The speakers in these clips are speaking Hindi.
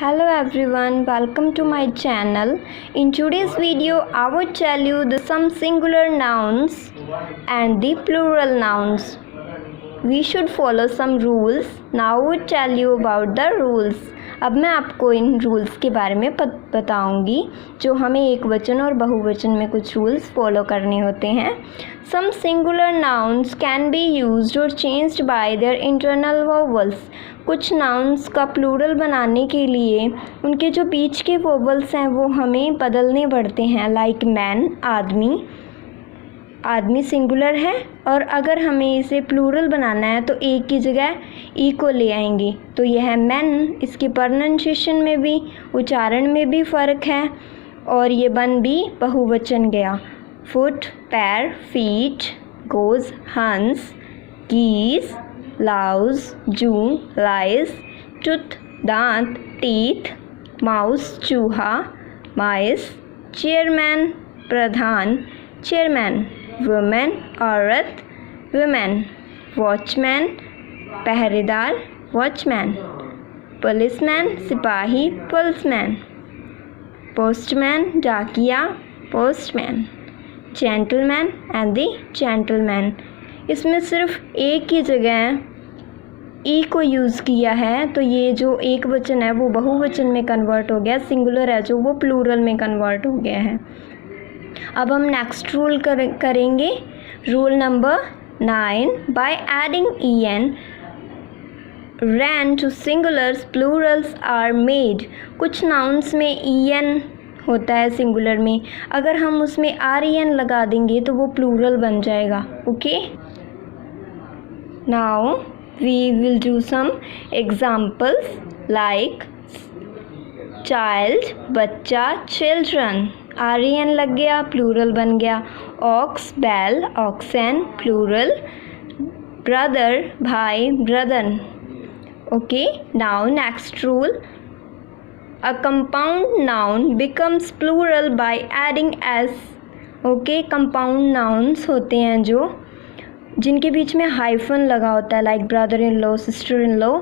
Hello everyone, welcome to my channel. In today's video, I will tell you some singular nouns and the plural nouns. We should follow some rules. Now I will tell you about the rules. अब मैं आपको इन रूल्स के बारे में बताऊंगी जो हमें एक वचन और बहुवचन में कुछ रूल्स फॉलो करने होते हैं. Some singular nouns can be used or changed by their internal vowels. कुछ नाउन्स का प्लूरल बनाने के लिए उनके जो बीच के वोवल्स हैं वो हमें बदलने पड़ते हैं. लाइक मैन, आदमी सिंगुलर है और अगर हमें इसे प्लूरल बनाना है तो एक की जगह ई को ले आएंगे. तो यह है मैन. इसकी प्रोनाउंसिएशन में भी, उच्चारण में भी फ़र्क है और ये बन भी बहुवचन गया. फुट, पैर, फीट, गोज़, हंस, गीज़, लाउज, जू, लाइस, टूथ, दांत, टीथ, माउस, चूहा, माइस, चेयरमैन, प्रधान, चेयरमैन, वुमेन, औरत, वुमेन, वॉचमैन, पहरेदार, वॉचमैन, पुलिसमैन, सिपाही, पुलिसमैन, पोस्टमैन, डाकिया, postman, gentleman and the gentleman. इसमें सिर्फ एक की जगह ई को यूज़ किया है तो ये जो एक वचन है वो बहुवचन में कन्वर्ट हो गया. सिंगुलर है जो वो प्लूरल में कन्वर्ट हो गया है. अब हम नेक्स्ट रूल करेंगे. Rule number 9. By adding en ran to singulars plurals are made. कुछ नाउन्स में en होता है सिंगुलर में, अगर हम उसमें ren लगा देंगे तो वो प्लूरल बन जाएगा. Okay, now we will do some examples like child, बच्चा, चिल्ड्रन. ren लग गया, प्लूरल बन गया. ऑक्स, बैल, ऑक्सन, प्लूरल. ब्रदर, भाई, brother. Okay, now next rule. A compound noun becomes plural by adding s. Okay, compound nouns होते हैं जो जिनके बीच में हाइफन लगा होता है, like brother in law, sister in law.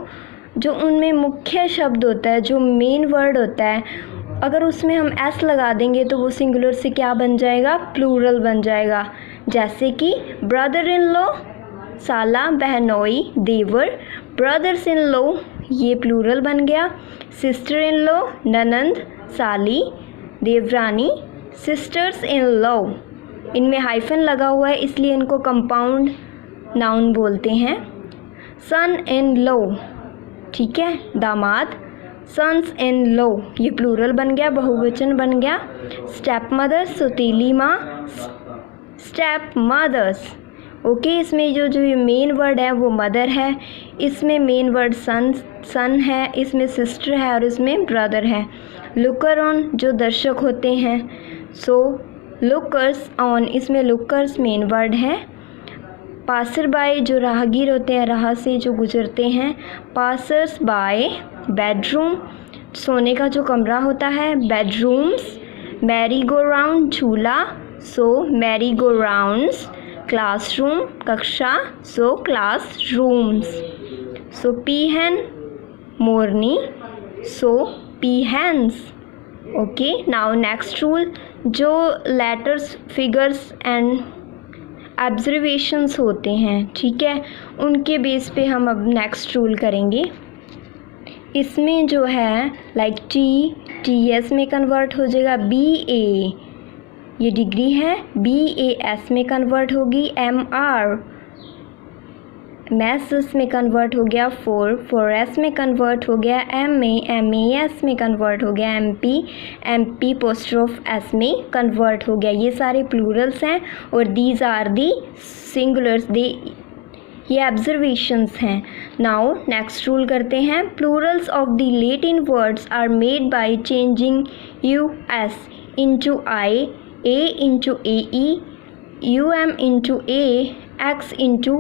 जो उनमें मुख्य शब्द होता है, जो मेन वर्ड होता है, अगर उसमें हम एस लगा देंगे तो वो सिंगुलर से क्या बन जाएगा? प्लूरल बन जाएगा. जैसे कि ब्रदर इन लॉ, साला, बहनोई, देवर. ब्रदर्स इन लॉ ये प्लूरल बन गया. सिस्टर इन लॉ, ननंद, साली, देवरानी. सिस्टर्स इन लॉ इनमें हाइफन लगा हुआ है इसलिए इनको कंपाउंड नाउन बोलते हैं. सन इन लॉ, ठीक है, दामाद. सन्स इन लॉ ये प्लूरल बन गया, बहुवचन बन गया. स्टेप मदर्स, सौतेली माँ, स्टेप मदर्स. ओके, इसमें जो ये मेन वर्ड है वो मदर है. इसमें मेन वर्ड सन है, इसमें सिस्टर है और इसमें ब्रदर है. लुकर ऑन जो दर्शक होते हैं, सो लुकर्स ऑन इसमें लुकर्स मेन वर्ड है. पासर बाय जो राहगीर होते हैं, राह से जो गुजरते हैं. Passers bye. बेडरूम सोने का जो कमरा होता है, बेडरूम्स. मैरी गो राउंड झूला, so merry go rounds. Classroom कक्षा, so classrooms. So peahen मोरनी, so peahens. Okay, now next rule. जो लेटर्स, फिगर्स एंड ऑब्जर्वेशंस होते हैं, ठीक है, उनके बेस पे हम अब नेक्स्ट रूल करेंगे. इसमें जो है लाइक टी एस में कन्वर्ट हो जाएगा. BA ये डिग्री है, BAS में कन्वर्ट होगी. MR मैथ्स में कन्वर्ट हो गया. 4S में कन्वर्ट हो गया. MAS में कन्वर्ट हो गया. MP पोस्ट्रोफ S में कन्वर्ट हो गया. ये सारे प्लूरल्स हैं और दीज आर दी सिंगुलर्स. ये ऑब्जर्वेशंस हैं. नाउ नेक्स्ट रूल करते हैं. Plurals of the Latin words are made by changing US into I, A into AE, UM into A, X into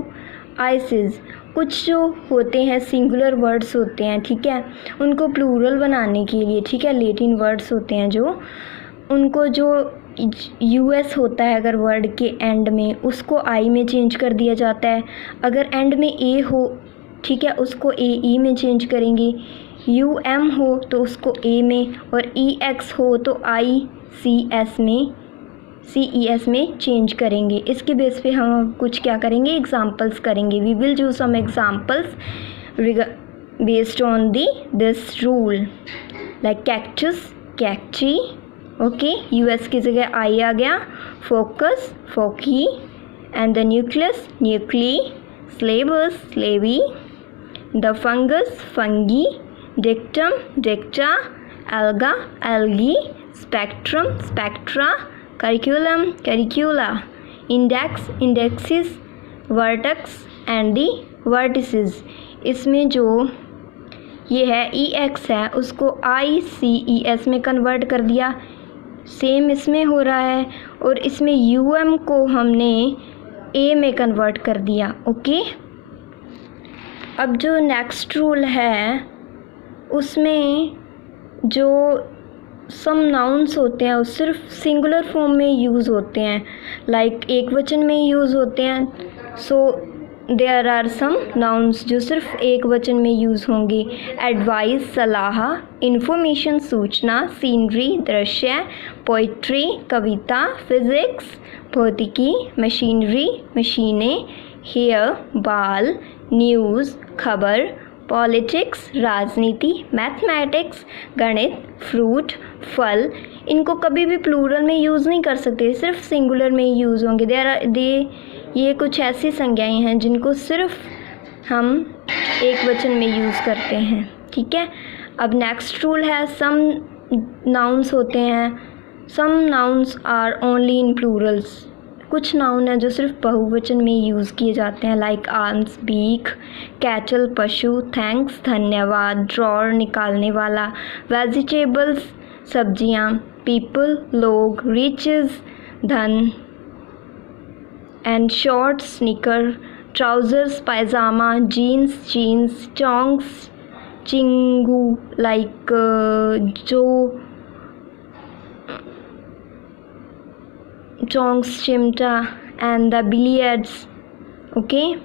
ISIS. कुछ जो होते हैं सिंगुलर वर्ड्स होते हैं, ठीक है, उनको प्लूरल बनाने के लिए, ठीक है, लैटिन वर्ड्स होते हैं जो उनको जो US होता है अगर वर्ड के एंड में, उसको I में चेंज कर दिया जाता है. अगर एंड में A हो, ठीक है, उसको AE में चेंज करेंगे. UM हो तो उसको A में, और EX हो तो CES में चेंज करेंगे। इसके बेस पे हम कुछ क्या करेंगे, एग्जाम्पल्स करेंगे। We will do some examples based on this rule, like cactus, cacti. Okay, US की जगह I आ गया, focus, foci, and the nucleus, nuclei, syllabus, syllabi, the fungus, fungi, dictum, dicta, alga, algae, spectrum, spectra, curriculum, curricula, index, indexes, vertex and the vertices। इसमें जो ये है EX है उसको ICES में कन्वर्ट कर दिया, सेम इसमें हो रहा है, और इसमें UM को हमने A में कन्वर्ट कर दिया। ओके, अब जो नेक्स्ट रूल है उसमें जो सम नाउन्स होते हैं वो सिर्फ सिंगुलर फॉर्म में यूज़ होते हैं, लाइक एक वचन में यूज़ होते हैं। So there are some nouns जो सिर्फ एक वचन में यूज़ होंगे। एडवाइस, सलाह, इन्फॉर्मेशन, सूचना, सीनरी, दृश्य, पोइट्री, कविता, फिज़िक्स, भौतिकी, मशीनरी, मशीनें, हेयर, बाल, न्यूज़, खबर, पॉलिटिक्स, राजनीति, मैथमेटिक्स, गणित, फ्रूट, फल। इनको कभी भी प्लूरल में यूज़ नहीं कर सकते, सिर्फ सिंगुलर में ही यूज़ होंगे। ये कुछ ऐसी संज्ञाएं हैं जिनको सिर्फ हम एक वचन में यूज़ करते हैं। ठीक है, अब नेक्स्ट रूल है, सम नाउन्स होते हैं, some nouns are only in plurals. कुछ नाउन हैं जो सिर्फ बहुवचन में यूज़ किए जाते हैं, लाइक आर्म्स, बीक, कैटल, पशु, थैंक्स, धन्यवाद, ड्रॉर, निकालने वाला, वेजिटेबल्स, सब्जियां, पीपल, लोग, रिचेस, धन, एंड शॉर्ट्स, स्नीकर, ट्राउज़र्स, पायजामा, जीन्स, जीन्स, चोंग्स, चिंगू, लाइक जो chongs, chimta, and the billiards. Okay,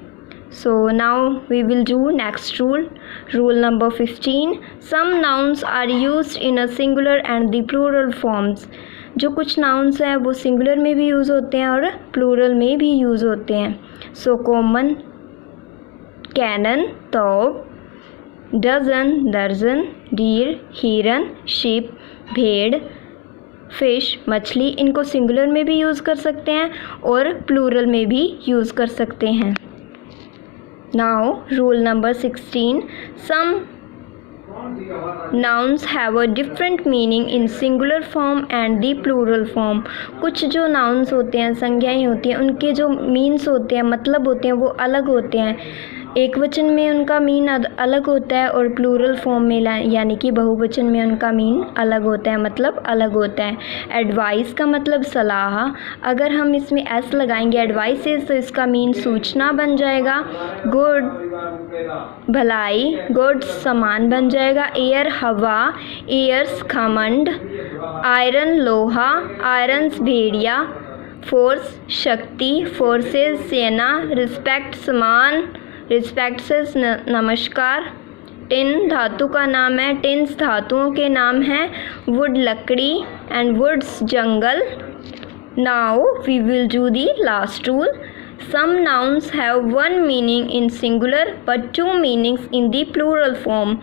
so now we will do next rule, rule number 15. Some nouns are used in a singular and the plural forms। जो कुछ nouns हैं वो singular में भी यूज़ होते हैं और plural में भी यूज़ होते हैं। So common, cannon, तोप, dozen, दर्जन, deer, हिरन, sheep, भेड़, फिश, मछली। इनको सिंगुलर में भी यूज़ कर सकते हैं और प्लूरल में भी यूज़ कर सकते हैं। Now rule number 16, some nouns have a different meaning in singular form and the plural form. कुछ जो नाउन्स होते हैं, संज्ञाएं होती हैं, उनके जो मीन्स होते हैं, मतलब होते हैं, वो अलग होते हैं। एक वचन में उनका मीन अलग होता है और प्लूरल फॉर्म में यानी कि बहुवचन में उनका मीन अलग होता है, मतलब अलग होता है। एडवाइस का मतलब सलाह, अगर हम इसमें एस लगाएंगे एडवाइसेस तो इसका मीन सूचना बन जाएगा। गुड, भलाई, गुड्स, सामान बन जाएगा। एयर, हवा, एयर्स, घमंड। आयरन, लोहा, आयरन्स, भेड़िया। फोर्स, शक्ति, फोर्सेस, सेना। रिस्पेक्ट, सम्मान, रिस्पेक्ट्स, नमस्कार। टिन धातु का नाम है, टिन्स धातुओं के नाम हैं। वुड, लकड़ी, एंड वुड्स, जंगल। Now we will do the last rule. Some nouns have one meaning in singular but two meanings in the plural form.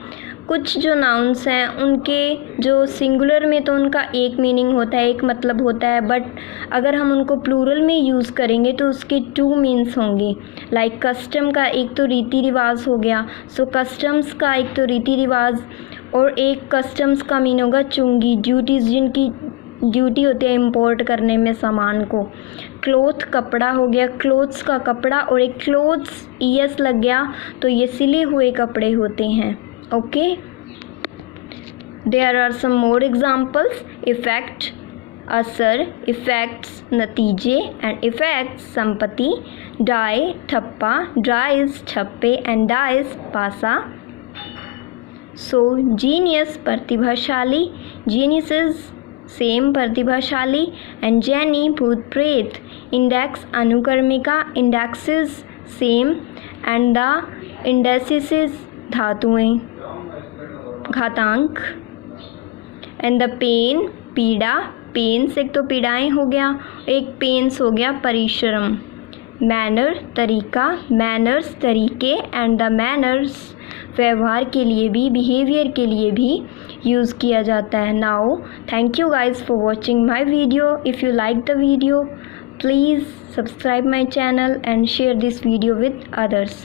कुछ जो नाउन्स हैं उनके जो सिंगुलर में तो उनका एक मीनिंग होता है, एक मतलब होता है, बट अगर हम उनको प्लूरल में यूज़ करेंगे तो उसके टू मीन्स होंगे। लाइक कस्टम का एक तो रीति रिवाज हो गया, सो कस्टम्स का एक तो रीति रिवाज, और एक कस्टम्स का मीन होगा चुंगी, ड्यूटीज़, जिनकी ड्यूटी होती है इंपोर्ट करने में सामान को। क्लोथ, कपड़ा हो गया, क्लोथ्स का कपड़ा, और एक क्लोथ्स ES लग गया तो ये सिले हुए कपड़े होते हैं। Okay, there are some more examples. Effect, असर, इफेक्ट्स, नतीजे, एंड इफेक्ट्स, संपत्ति। डाई, ठप्पा, डाइज, ठप्पे, एंड डाइज, पासा। सो जीनियस, प्रतिभाशाली, जीनियसेस, सेम, प्रतिभाशाली, एंड जेनी, भूत प्रेत। इंडेक्स, अनुक्रमिका, indexes, same, and the indices, धातुएं। घातांक। एंड द पेन पीड़ा, पेन से एक तो पीड़ाएँ हो गया, एक पेन्स हो गया परिश्रम। मैनर तरीका, मैनर्स तरीके। एंड द मैनर्स व्यवहार के लिए भी, बिहेवियर के लिए भी यूज़ किया जाता है। Now thank you guys for watching my video. If you like the video, please subscribe my channel and share this video with others.